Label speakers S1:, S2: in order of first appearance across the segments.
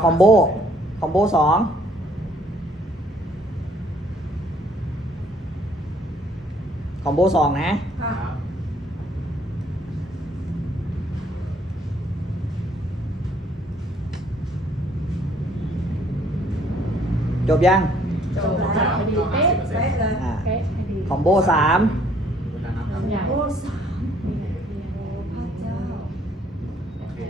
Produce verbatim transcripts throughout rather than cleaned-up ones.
S1: คอมโบคอมโบสองคอมโบสองนะ
S2: ค่ะ
S1: จบยัง
S2: จบแล้ว
S3: พอดีเป๊ะ
S2: เป๊ะเลย
S1: อ่า
S3: เป๊ะพอดี
S1: คอมโบสาม
S3: น้ำใหญ่
S2: โอ้สาม
S3: นี่ไงนี่ไง
S2: โอ้พระเจ้า
S4: โอเค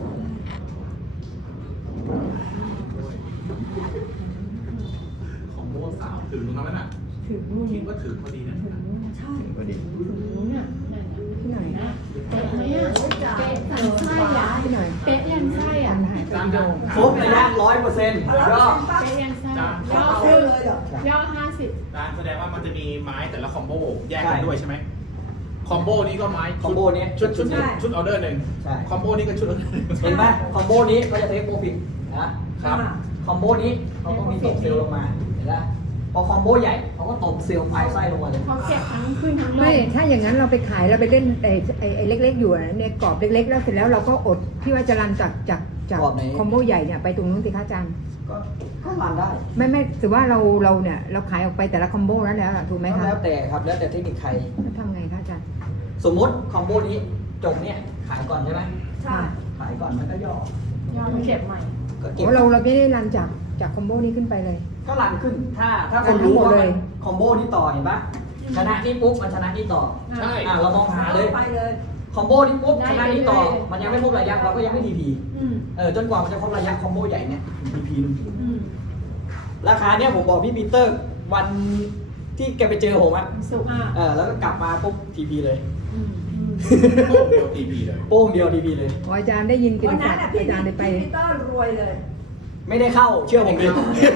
S4: ของโม่สาวถึงตรงนั้นน่ะ
S3: ถึงนู่น
S4: คิดว่าถึงพอดีนะ
S3: ถึงนู่น
S2: ใช่
S5: พอดี
S3: ถึงนู่นน่ะนั่นน่ะ
S2: ที่ไหน
S3: นะเป๊ะไหมอ่ะเป๊ะสันไส้อ่ะ
S2: ที่ไหน
S3: เป๊ะยันไส้อ่ะ
S4: จ้างจ้าง
S1: ฟุบระยะร้อยเปอร์เซ็นต์ยอด
S3: เป๊ะยันไส้ย่อ
S2: เอา
S3: ขึ้น
S2: เลยเหรอย่
S3: อห้าสิบ
S4: จ้างแสดงว่ามันจะมีไม้แต่ละคอมโบแยกกันด้วยใช่ไหมคอมโบนี้ก็ไม้
S1: คอมโบนี้
S4: ชุดชุดชุดออเดอร์หนึ่ง
S1: ใช่
S4: คอมโบนี้ก็ชุดออเดอร์หนึ่ง
S1: เห็นไหมคอมโบนี้ก็จะเทคโปรฟิตนะครับ คอมโบนี้เขาต้องมีตบเซลล์ลงมาเห็นไหมพอคอมโบใหญ่เขาก็ตบเซลล์ปลายไส้ลงมาเลย
S3: เขาเก็บทั้งขึ้นทั้งลง
S6: ไม่ ถ้าอย่างนั้นเราไปขายเราไปเล่นไอ้ไอ้ไอ้เล็ก ๆ อยู่อะเนี่ยกรอบเล็ก ๆ แล้วเสร็จแล้วเราก็อดที่ว่าจะรันจากจากจาก
S1: กรอบไหน
S6: คอมโบใหญ่เนี่ยไปตรงนู้นสิคะอาจารย์
S1: ก็ก็รันได้
S6: ไม่ไม่ถือว่าเราเราเนี่ยเราขายออกไปแต่ละคอมโบแล้วแล้วอะถูกไหม
S1: ก็
S6: คะ
S1: แล้วแต่ครับแล้วแต่เทคนิคใคร
S6: แล้วทำไงคะอาจารย์
S1: สมมติคอมโบนี้จบเนี่ยขายก่อนใช่ไหม
S2: ใช่
S1: ขายก่อนมันก็ย่อ
S3: ย่อไปเก็บใหม่
S1: ก็เก็บ
S6: โอ้เราเราไม่ได้รันจากจากคอมโบนี้ขึ้นไปเลย
S1: ก็รันขึ้น ถ้าถ้าคน
S6: รันทั้ง
S1: รู้
S6: หมด
S1: ว่า
S6: เล
S1: มัน
S6: ย
S1: คอมโบที่ต่อเห็นปะชนะนี่ปุ๊บมันชนะนี่ต่อ
S4: ใช่
S1: อ่าเรามองหาเลย
S2: ไปเลย
S1: คอมโบนี่ปุ๊บชนะนี่ต่อ มันยังไม่ครบระยะเราก็ยังไม่ทีพี
S2: อืม
S1: เออจนกว่ามันจะครบระยะคอมโบใหญ่เนี่ยทีพีนึง
S2: อืม
S1: ราคาเนี่ยผมบอกพี่ปีเตอร์วันที่แกไปเจอผมอะ
S3: สุกอ่ะ
S1: เออแล้วก็กลับมาปุ๊บทีพีเลย
S3: อืมอืม
S4: โม่เดียวตีพีเลย
S1: โป้งเดียวทีพีเลย
S6: อ๋ออาจารย์ได้ยินกิ
S2: วัน
S6: น
S2: นั้น
S6: ศัก
S2: อ่ะ
S6: ดิ์
S2: พี่
S6: อาจารย์ได้ไป
S2: พี่ปีเตอร์รวยเลย
S1: ไม่ได้เข้าเชื่อผมดิ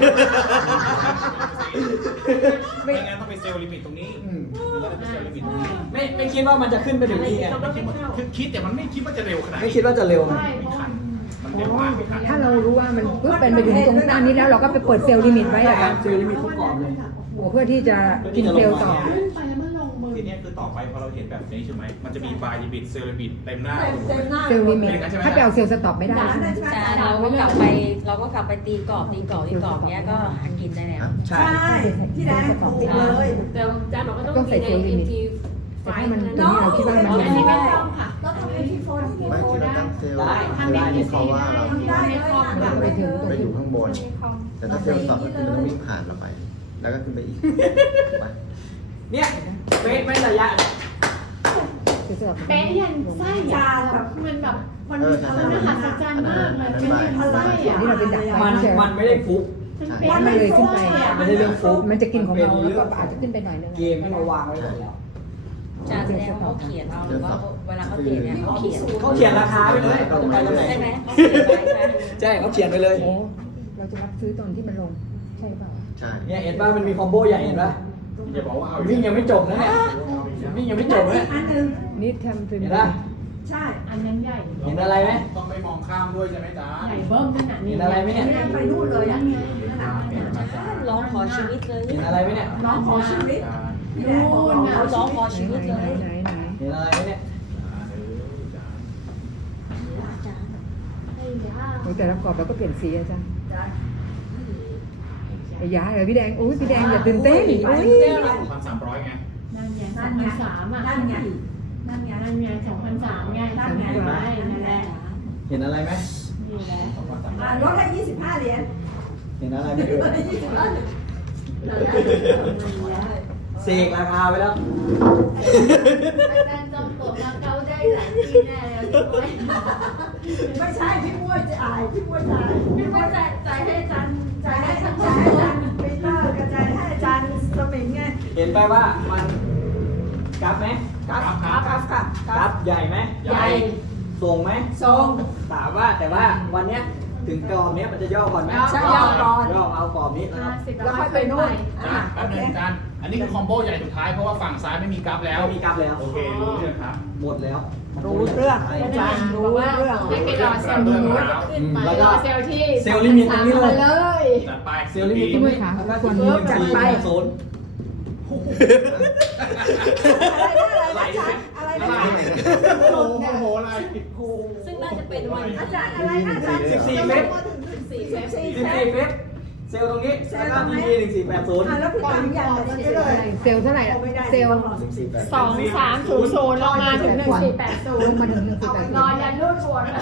S4: ไม่งั้นต้องไปเซลล์ลิมิตตรงนี้
S1: อืม
S4: แล้วต้องไปเซลล์ลิมิตตรงนี้
S1: ไม่ไม่คิดว่ามันจะขึ้นไปถึงนี่ไง
S3: เราไม่เข้า
S4: คือคิดแต่มันไม่คิดว่าจะเร็วขนาด
S1: ไม่
S4: นี้
S1: คิดว่าจะเร็วไง
S3: ใช่เพ
S4: ไม่
S3: ราะ
S4: ทันมัน
S6: อ๋
S4: เร็วมากไม่ทัน
S6: อถ้าเรารู้ว่ามันปุ๊บเป็นไปถึงตรงด้านนี้แล้วเราก็ไปเปิดเซลล์ลิมิตไว้อะค่ะ
S1: เซลล์ลิมิตทุกกรอบเลย
S6: โอ้เพื่อที่จะกินเซลล์ต่อ
S3: ขึ้นไปแล้วมันลงมือ
S4: ทีนี้คือต่อไปพอเราเห็นแบบนี้ใช่ไหมมันจะมีบายลิมิตเซลล์ลิมิตเต็มหน้า
S2: เต็มเต็มหน้า
S6: เซลล์ลิมิตถ้าไปเอาเซลล์สต็อปไม่ได้
S2: ด่า
S6: ใช่ไหม
S2: ได้ใช่ไหม
S7: ใช่เราก็กลับไปเราก็กลับไปตีกรอบตีกรอบตีกรอบเนี้ยก็หากินได้แล้ว
S1: ใช่
S2: ใช่ที่แดงถูกเลย
S3: แต่อาจารย์บอกว่า
S6: ต้
S3: ต้
S6: อ
S3: อง ง
S6: ใส่
S3: มีใน
S6: เซลล์ลิมิต
S3: อี พี
S6: แต่ถ้ามันตรงนี้เราคิดว่ามัน
S3: อัน
S6: ยัง
S3: นี้
S6: ไง
S3: ไม่ต้องค่ะ
S2: แล้วทำไมที่โฟนที่
S5: ไม่
S2: โฟ
S5: ที่
S2: น
S5: เรา
S2: ได้
S5: ตั้งเซลล์
S1: ได้
S3: ทำ
S1: ได้
S3: ใน
S5: ที่
S3: ซี
S5: เขาว่าเรา
S2: ทำได้เลย
S6: เราไปถึงตรง
S5: ไป
S6: นี้
S5: อยู่ข้างบน แต่ถ้าเซลล์ต่อก็คือมันต้องวิ่งผ่านเราไป แล้วก็ขึ้นไปอีกถูกไหม
S1: เนี่ยเฟสไม่ระยะ
S6: เซลล์สต็อป
S3: เป๊ะยันไส้อะแบบมันแบบมันมันมหัศจรรย์มากเลยเป๊ะยันไส้อะ
S6: นี่เราเป็นดัก
S1: มัน
S6: ไว้เฉย
S1: มันไม่ได้ฟุก
S3: มันเป๊ะ
S6: มันเลยขึ้นไป
S1: ไม่ได้เรื่องฟุก
S6: มันจะกินของเราแล้วก็อาจจะขึ้นไปหน่อยนึง
S1: เกมที่เราวางไว้หมดแล้ว
S7: จะแสดงว่าเขาเขียนเอาหรือว่าเวลาเขาเทรดเนี่ยเขาเขียน
S1: เขาเขียนราคาไว้เลยเขาจะไปตรงไหน
S7: ใช่ไหมเขาเขียนไว้ใช่ไหม
S1: ใช่เขาเขียนไปเลย
S6: โอ้เราจะรับซื้อตอนที่มันลง ใช่เปล่า
S5: ใช่
S1: เนี่ยเห็นป่ะมันมีคอมโบใหญ่เห็นป่ะ
S4: อย่าบอกว่าเอา
S1: วิ่งยังไม่จบนะเนี่ยวิ่งยังไม่จบนะ
S2: อันหนึ่ง
S6: นี่ทำเป็น
S1: เห็นป่ะ
S2: ใช่
S3: อันนั้นใหญ่
S1: เห็นอะไรไหม
S4: ต้องไม่มองข้ามด้วยใช่ไหมจ๊ะ
S3: ใหญ่เบิ้มขนาดนี้
S1: เห็นอะไรไหมเนี่ย
S2: ไปนู่นเลยอ่ะ
S7: ร้องขอชีวิตเลย
S1: เห็นอะไรไหมเนี่ย
S2: ร้องขอชีวิตพี่แดงบอก
S7: เขา
S2: ร้
S7: ร้
S2: อ
S7: อง งขอชีวิต
S6: ไหน
S7: เลย
S6: ไหนไหน
S1: เห็นอะไรไหมเนี่ย
S7: อาจารย์
S6: โอ้แต่ละกรอบเราก็เปลี่ยนสีอาจารย์ไอ้ยาเลยพี่แดงอุ้ยพี่แดงอย่าตื่นเต้นอุ้ย
S4: พันสามร้อยไง
S3: นั่นไงสองพันสามอ่ะ
S2: นั่นไงนั่นไง
S3: นั่นไงสองพันสามไงนั่นไงนั่นแหละ
S1: เห็นอะไรไหม
S3: นี่แหละ
S2: อ่าลดให้ยี่สิบห้าเหรียญ
S1: เห็นอะไรไหมเอ่ยเสกราคาไปแล้ว
S3: อาจารย์จอมปลวกมาเกาได้หลายที่แน่เลยด้วย
S2: ไม่ใช่พี่ม้วยจะอายพี่ม้วยจ่าย
S3: พี่ว่าจ่ายจ่ายให้อาจารย์
S2: จ่า
S3: จ่าย ย
S2: ให้
S3: ให้
S2: ทั้
S3: ทั้
S2: ง
S3: ง
S2: จ่าย
S3: ส
S2: ให้
S3: อง
S2: อาจารย์ปีเตอร์กระจายให้อาจารย์สมิงไง
S1: เห็นไปว่ามันกราฟไหม
S2: กราฟกราฟกราฟกราฟก
S1: ก
S2: รา
S1: รา
S2: ฟ
S1: ฟใหญ่ไหม
S3: ใหญ่
S1: ทรงไหม
S2: ทรง
S1: ถามว่าแต่ว่าวันเนี้ยถึงกรอบเนี้ยมันจะย่อก่อนไหม
S2: ใช่ย่อก่อน
S1: ย่อเอากรอบนี้นะครับ
S3: ห้าสิบ
S2: แล้วค่อยไปนู่นอ่า
S4: แป๊
S2: โอบ เค
S4: นึงกันอันนี้คือคอมโบใหญ่สุดท้ายเพราะว่าฝั่งซ้ายไม่มีกราฟแล้ว
S1: แล้วมีกราฟแล้ว
S4: โอเครู้เรื่องครับ
S1: หมดแล้ว
S2: รู้เรื่องอาจารย์รู้เรื่อง
S3: ให้ไปรอเซลล์นู้นขึ้นไปรอเซลล์ที่
S1: เซลล์ลิมิตตรงนี้เลย
S3: เลย
S4: จัดไป
S1: เซลล์ลิมิตตรงนี้แล้วก็ส่วนหนึ่งจัดไปศูนย์
S2: อะไรนะอะไรนะอาจารย์อะไรนะ
S4: โอ้โหอะไร
S7: ซึ่งน่าจะเป็นวัน
S2: อาจารย์อะไรนะอาจารย์
S1: สิบสี่เมตร
S2: สิบสิบสี่
S1: สิบ
S2: เซ
S1: สี่
S2: น
S1: เฟสเซลล์ตรงนี้แล้วก็ทีวีหนึ่งสี่แปดศูนย์
S2: อ่ะแล้วพี่ตามยันเลยสิบสี่
S6: เซลล์เท่าไหร่ล่ะเซลล์
S1: สิบสี่แปด
S3: สองสามศูนย์ศูนย์ลงมาถึงหนึ่งสี่แปดศู
S6: ล
S3: น
S6: ง
S3: ย์
S6: มาถึงหนึ่งสี่แปด
S3: รอยันรูดบน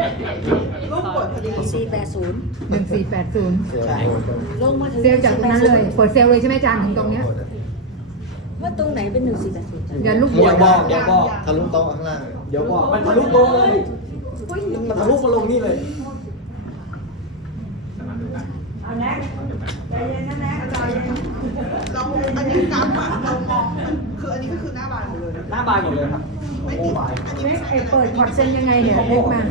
S7: สี่แปดศูนย์
S6: หนึ่งสี่แปดศูนย์
S5: เซลล์
S7: ลงมาถึง
S6: เซลล์จากตรงนั้นเลยเปิดเซลล์เลยใช่ไหมอาจารย์ถึงตรงเนี้ย
S7: ว่าตรงไหนเป็นหนึ่งสี่แปดศูนย์
S6: อย่าลูก
S1: เดี๋ยวบอกเดี๋ยวบอก
S5: ทะลุโต๊ะข้างล่าง
S1: เดี๋ยวบอกมันทะลุโต๊ะเลยมันทะลุมาลงนี่เลย
S2: เอาแน็กใจเย็นนะแน็กใจเย็น
S8: เราอันนี้กราฟอะเรามองคืออันนี้ก็คือหน้าบานหมดเลยนะ
S1: หน้าบานหมดเลยครับโอ้บาย
S6: เล็กไอ้เปิดพอร์ตเซนยังไงเนี่ยเล็กมา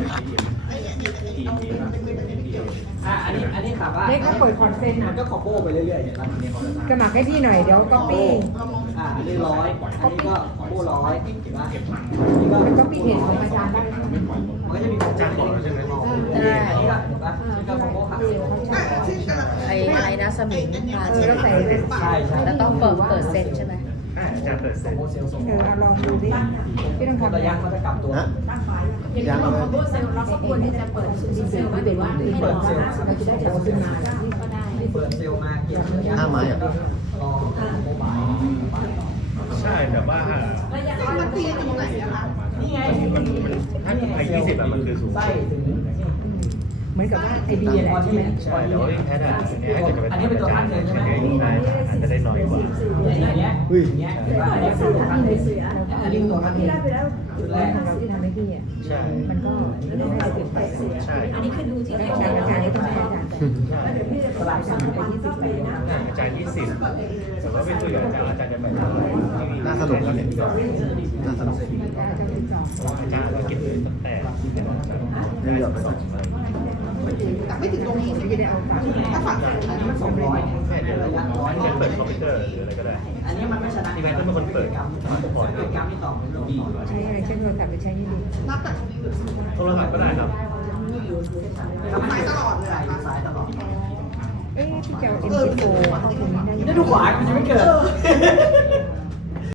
S1: อ่ะอันนี้อันนี้ถามว่า
S6: เล็กก็เปิดพอร์ตเซน
S1: มั
S6: อ่ะ
S1: นก็คอมโบไปเรื่อยๆเห็นไหม
S6: สมัครให้พี่หน่อยเดี๋ยวก๊อปปี้
S1: อ่าอันนี้ร้อยอันนี้ก็คอมโบร้อยเห็นไหมอันนี้ก็
S6: แล้วก๊อปปี้เพจของอาจารย์ได้
S1: มันก็จะมีคอมโบใช่ไหมอันนี้อันนี้ก็เห็นปะนี่ก็คอมโบหักเซลล์
S8: อ่ะที่กำลัง
S7: ไอ้อะไรนะสมิงพา
S6: เอ
S7: เซ
S6: อ
S7: ล
S6: แล้วใส่
S1: ใช่ใช่
S7: แล้วต้องเปิดเปิดเซ็ตใช่ไหม
S4: จะเปิดเซ็
S1: คอน มโบเซลล์ส่ง
S6: เออเอาลองดูดิพี่ต้อง
S1: พอ
S6: ทำ
S1: ระยะเขาจะกลับตัว
S5: ฮะ
S3: อย่างนี้ของคอมโบเซลล์เราก็ควรที่จะเปิดซีเซลล์ไว้หรือว่าให้
S1: เปิ
S3: เรา
S1: ดเซลล์
S6: เราจะได้จับขึ้นมา
S3: ก็ได้
S1: เปิดเซลล์มาเกี่ยวระยะ
S5: ห้าไม้เหรอ
S1: รอโมบาย
S4: ใช่แต่ว่า
S8: มันตีตรงไหนอะคะ
S1: นี่ไง
S4: มันมันถ้าไทยยี่สิบอะมันคือสูง
S1: ไส้ถึง
S6: เหมือนกับว่าไอบีแหละใช่ไหม
S4: ใช่แต่ว่าแค่นั้นถ้าเกิดจะเป็น
S1: อันนี้เป็นตัวท่านเงินใช่ไหม
S4: อาจจะได้น้อยกว่า
S1: อย่างเงี้ยอย่างเงี้ยเห็นป่ะอันนี้คือตัวท่านเงินอันนี้คือตัวท่านเงินจุดแรก
S6: เราที่ทำให้พี่อ่ะ
S4: ใช่
S6: มันก็ไม่ได้เปลี่ยนแปลง
S4: ใช่
S7: อันนี้คือดูที่
S6: อา
S7: ของ
S6: จารย์อาจารย์นี่ต้องให้อาจารย์
S1: สลายสั่งไปที่สิบเลยนะ
S4: อาจารย์ยี่สิบแต่ว่าไปคุยกับอาจารย์อาจารย์จะแบบ
S5: น่าสนุกนะเนี่ยน่าสนุก
S6: อาจารย์เป็นสอง
S4: อาจารย์เราเก็บเงินตั้งแต่
S5: เรื่องหยอดไปก่อน
S8: แต่ไม่ถึงตรงนี้
S6: ไม่ได้เอาฝาก
S8: ถ้าฝั่ง
S1: อันนี้มันสองร้อย
S4: แค่เดี๋ยว
S1: ระยะร้อย
S4: จะเปิดคอมพิวเตอร์หรืออะไรก็ได้
S1: อันนี้มันไม่ชนะ
S4: ที่แม่ต้องเป็นคนเปิด
S1: กรรมเป็นกรรมที่สองเป็นตัวบี
S6: ใช้อะไรใช้โทรศัพท์หรือใช้นี่ดี
S8: นับจากตรงนี้หรือ
S4: โทรศัพท์ก็ได้ครับ
S8: ซ้ายตลอดเลย
S1: ใช่
S8: อะค่ะ
S1: ซ้ายตลอด
S6: เอ้ยพี่จะเอาเอ็มพีโฟเข้าตรงนี้ได้
S1: ได้ดูขวามันยังไม่เกิด